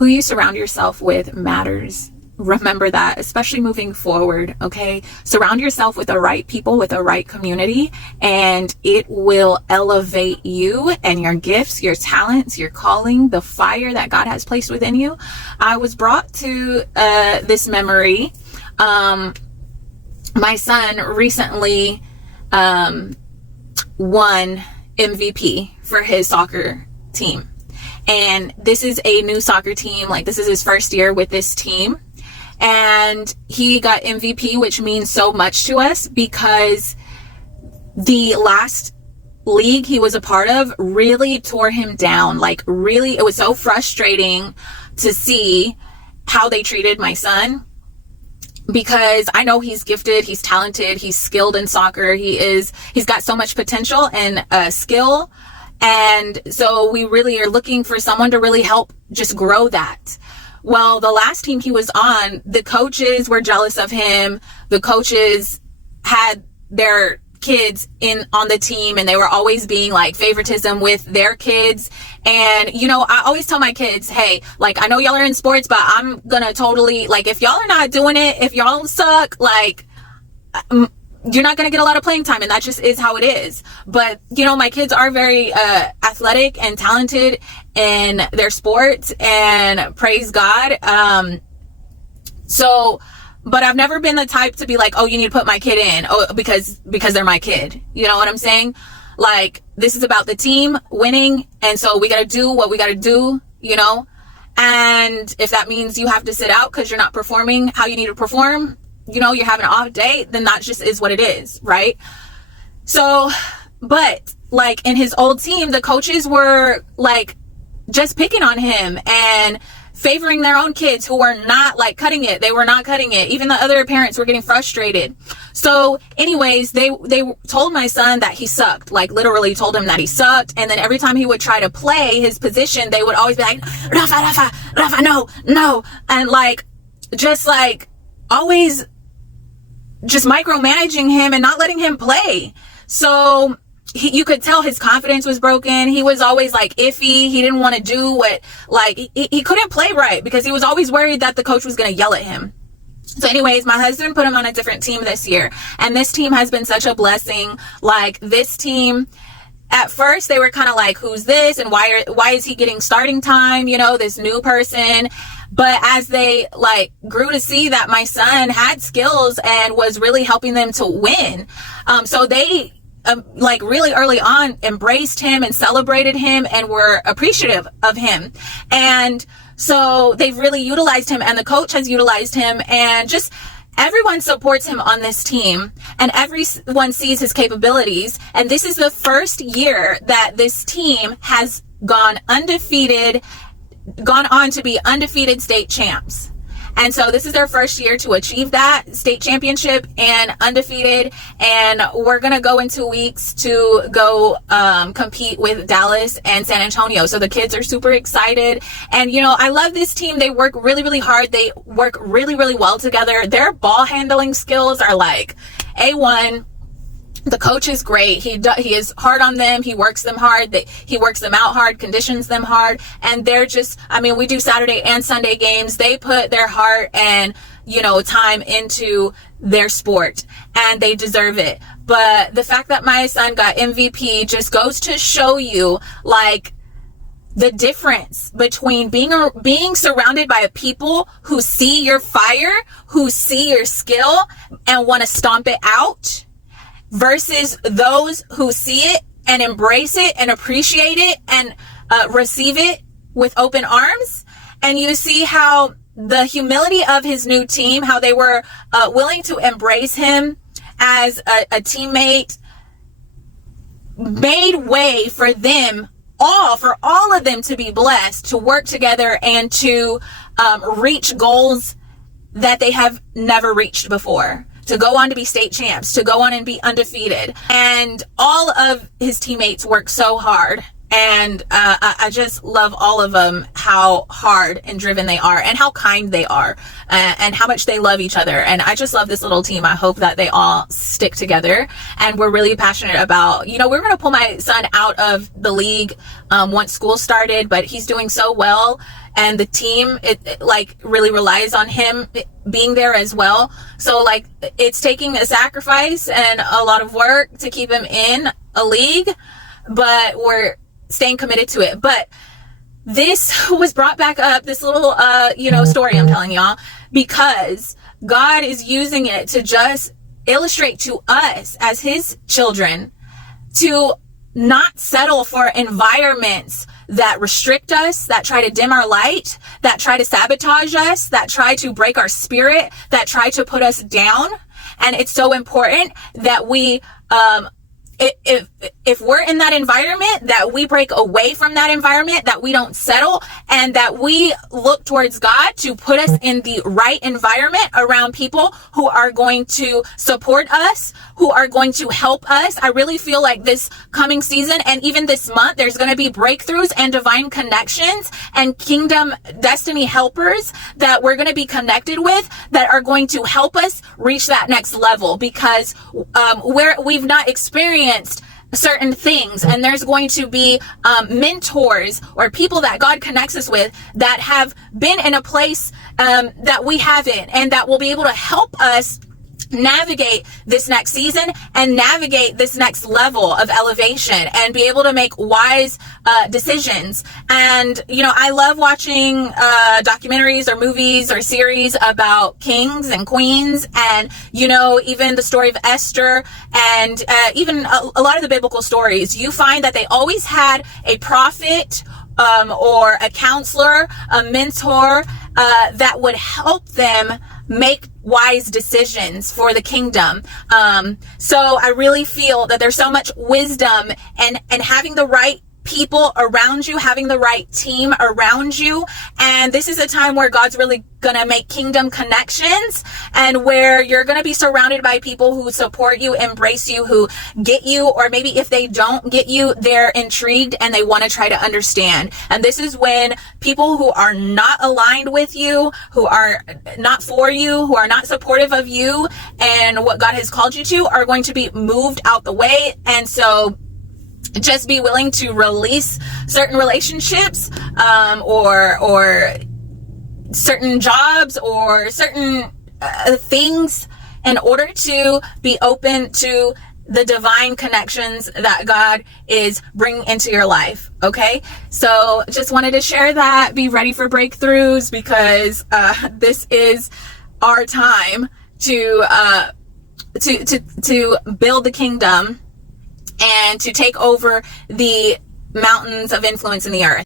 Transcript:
Who you surround yourself with matters. Remember that, especially moving forward, okay? Surround yourself with the right people, with the right community, and it will elevate you and your gifts, your talents, your calling, the fire that God has placed within you. I was brought to this memory. My son recently won MVP for his soccer team. And this is a new soccer team. Like, this is his first year with this team. And he got MVP, which means so much to us because the last league he was a part of really tore him down. Like, really, it was so frustrating to see how they treated my son, because I know he's gifted, he's talented, he's skilled in soccer. He's got so much potential and skill. And so we really are looking for someone to really help just grow that. Well, the last team he was on, the coaches were jealous of him. The coaches had their kids on the team, and they were always being like favoritism with their kids. And, you know, I always tell my kids, hey, like, I know y'all are in sports, but I'm gonna totally, like, if y'all are not doing it, if y'all suck, like, you're not going to get a lot of playing time, and that just is how it is. But, you know, my kids are very athletic and talented in their sports, and praise God. But I've never been the type to be like, oh, you need to put my kid in, because they're my kid. You know what I'm saying? Like, this is about the team winning, and so we got to do what we got to do, you know? And if that means you have to sit out because you're not performing how you need to perform, you know, you're having an off day, then that just is what it is, right? So, but like in his old team, the coaches were like just picking on him and favoring their own kids who were not like cutting it. They were not cutting it. Even the other parents were getting frustrated. So anyways, they told my son that he sucked, like literally told him that he sucked. And then every time he would try to play his position, they would always be like, Rafa, no. And like, just like always just micromanaging him and not letting him play. So you could tell his confidence was broken. He was always like iffy. He didn't want to do what, like, he couldn't play right because he was always worried that the coach was going to yell at him. So anyways, my husband put him on a different team this year. And this team has been such a blessing. Like, this team, at first they were kind of like, who's this? And why is he getting starting time? You know, this new person. But as they like grew to see that my son had skills and was really helping them to win. So they like really early on embraced him and celebrated him and were appreciative of him. And so they've really utilized him, and the coach has utilized him, and just everyone supports him on this team, and everyone sees his capabilities. And this is the first year that this team has gone on to be undefeated state champs. And so this is their first year to achieve that state championship and undefeated. And we're going to go in 2 weeks to go compete with Dallas and San Antonio. So the kids are super excited. And, you know, I love this team. They work really, really hard. They work really, really well together. Their ball handling skills are like A1. The coach is great. He is hard on them. He works them hard. He works them out hard, conditions them hard. And they're just, I mean, we do Saturday and Sunday games. They put their heart and, you know, time into their sport, and they deserve it. But the fact that my son got MVP just goes to show you, like, the difference between being surrounded by people who see your fire, who see your skill and want to stomp it out, versus those who see it and embrace it and appreciate it and receive it with open arms. And you see how the humility of his new team, how they were willing to embrace him as a teammate, made way for all of them to be blessed, to work together and to reach goals that they have never reached before. To go on to be state champs, to go on and be undefeated. And all of his teammates work so hard. And I just love all of them, how hard and driven they are, and how kind they are, and how much they love each other. And I just love this little team. I hope that they all stick together. And we're really passionate about, we're going to pull my son out of the league once school started, but he's doing so well. And the team, it like really relies on him being there as well. So like it's taking a sacrifice and a lot of work to keep him in a league, but we're staying committed to it. But this was brought back up, this little, story I'm telling y'all, because God is using it to just illustrate to us as his children to not settle for environments that restrict us, that try to dim our light, that try to sabotage us, that try to break our spirit, that try to put us down. And it's so important that we, if we're in that environment, that we break away from that environment, that we don't settle, and that we look towards God to put us in the right environment around people who are going to support us, who are going to help us. I really feel like this coming season and even this month, there's going to be breakthroughs and divine connections and kingdom destiny helpers that we're going to be connected with that are going to help us reach that next level, because we've not experienced certain things, and there's going to be mentors or people that God connects us with that have been in a place that we haven't, and that will be able to help us navigate this next season and navigate this next level of elevation and be able to make wise decisions. And I love watching documentaries or movies or series about kings and queens, and even the story of Esther, and even a lot of the biblical stories. You find that they always had a prophet or a counselor, a mentor that would help them make wise decisions for the kingdom. So I really feel that there's so much wisdom and having the right people around you, having the right team around you. And this is a time where God's really gonna make kingdom connections, and where you're gonna be surrounded by people who support you, embrace you, who get you, or maybe if they don't get you, they're intrigued and they want to try to understand. And this is when people who are not aligned with you, who are not for you, who are not supportive of you and what God has called you to, are going to be moved out the way. And so just be willing to release certain relationships, or certain jobs, or certain things, in order to be open to the divine connections that God is bringing into your life. Okay. So just wanted to share that. Be ready for breakthroughs, because this is our time to build the kingdom and to take over the mountains of influence in the earth.